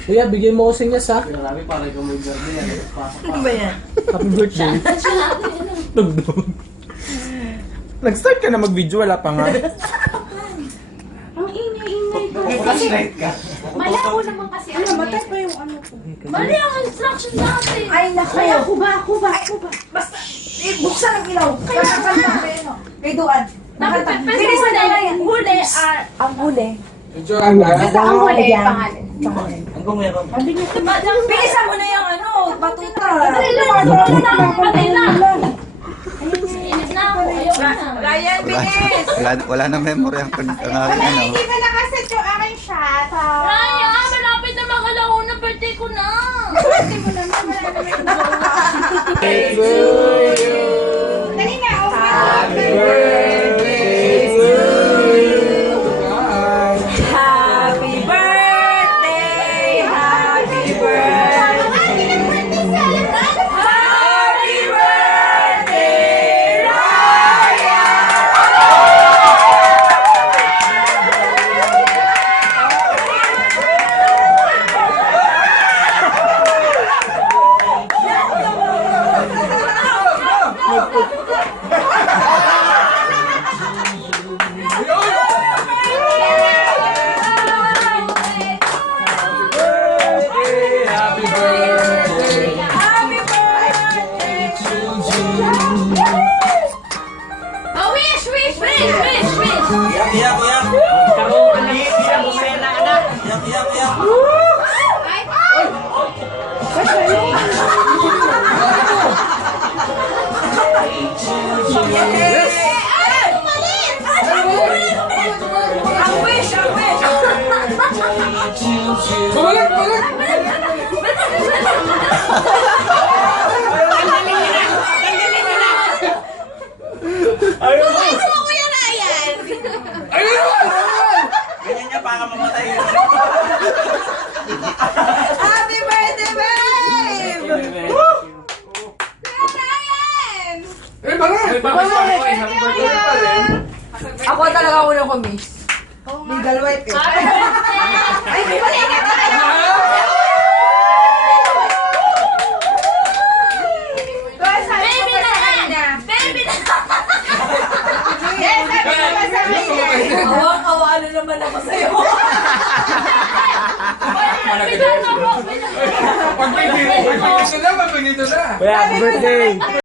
Kuya, bigyan mo ko sinyas ha. Grabe, para ikaw may birthday yan. Ano ba yan? Happy birthday. Tugtog. Nag-start ka na mag-video, wala pa nga. Ang ingay-ingay ko. Flashlight ka. Malabo naman kasi. Ano, matay pa yung ano ko. Mali ang instruction natin. Ay, naku. Ay, ako ba? Basta, buksan ang ilaw. Kaya kanta kay ano. Kay Duan. Dapat Nakanta. pero Bilis na huli, yan. huli, Ang huli. Medyo ano. Basta ang huli. Ayan. Pangalan. Ang gumayabang. Bilisan mo na yung ano, batuta. Madali lang. Patay na. Inis na ako. Ayaw na. Ryan, bilis. Wala na memory ang aking ano. Hindi ba nakaset yung aking shot, ha? Raya, malapit na makalauna. Birthday ko na. Hindi mo naman, wala naman. Dali na, oh. Happy birthday to you. Happy birthday. Happy birthday. Happy birthday, Ryan. Happy birthday. Happy birthday to you. Oh, wish. Iyak, iyak, iyak. Iyak, masaya na anak. Iyak, iyak, iyak. Ang wish, ang wish. Bumalik! Ganyan niya, baka mamatay. Happy birthday, babe! Ryan! Ako talaga unang kumis. Legal wife eh. Ay, di ba ingat na kayo? Baby na yan. Baby na. Yes, sabi ko ba sa kanya? Kawa-kawa naman ako sa'yo. Bilang ako. Pag may dito na, pag may dito na. Kuya, happy birthday! Happy